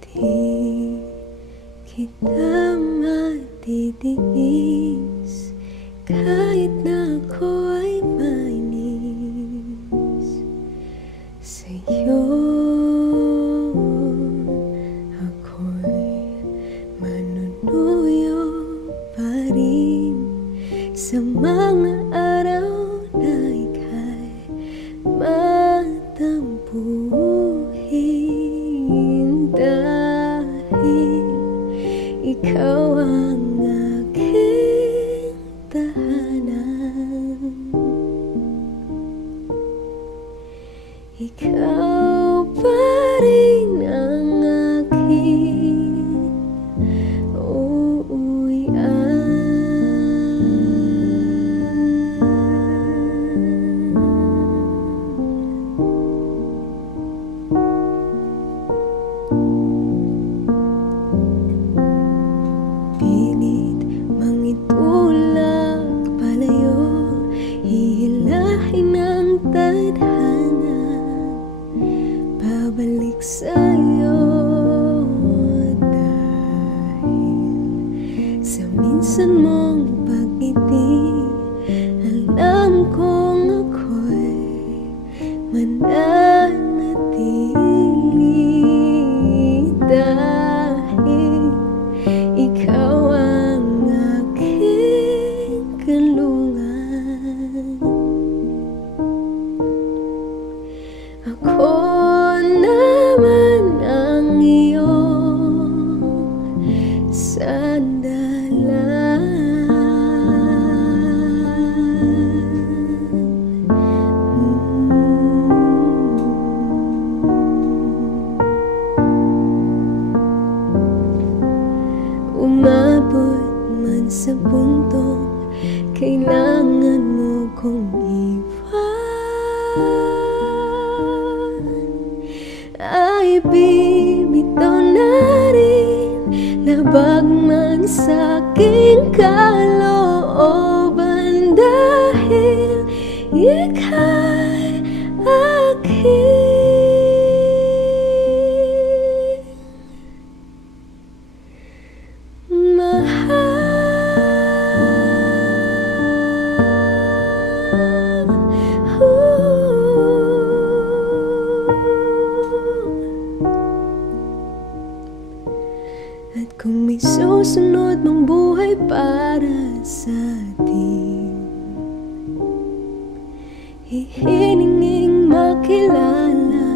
Di kita matitiis kahit na ako ay mainis sa'yo. Ako'y manunuyo pa rin sa mga araw na ika'y matampuhin, dahil ikaw ang aking tahanan. Ikaw pa rin ang aking uuwian. Pilit mangitulak palayo, hihilahin ang tadhana, babalik sa'yo, dahil sa minsan mong pag-ngiti, alam kong ako'y mananatili, dahil ikaw ang aking kanlungan. Ako naman ang iyong sandalan. Umabot man sa puntong kailangan mo kong iwan, ay bibitaw na rin, labag man sa'king kalooban, dahil ika'y aking mahal. At kung may susunod mang buhay para sa atin, hihininging makilala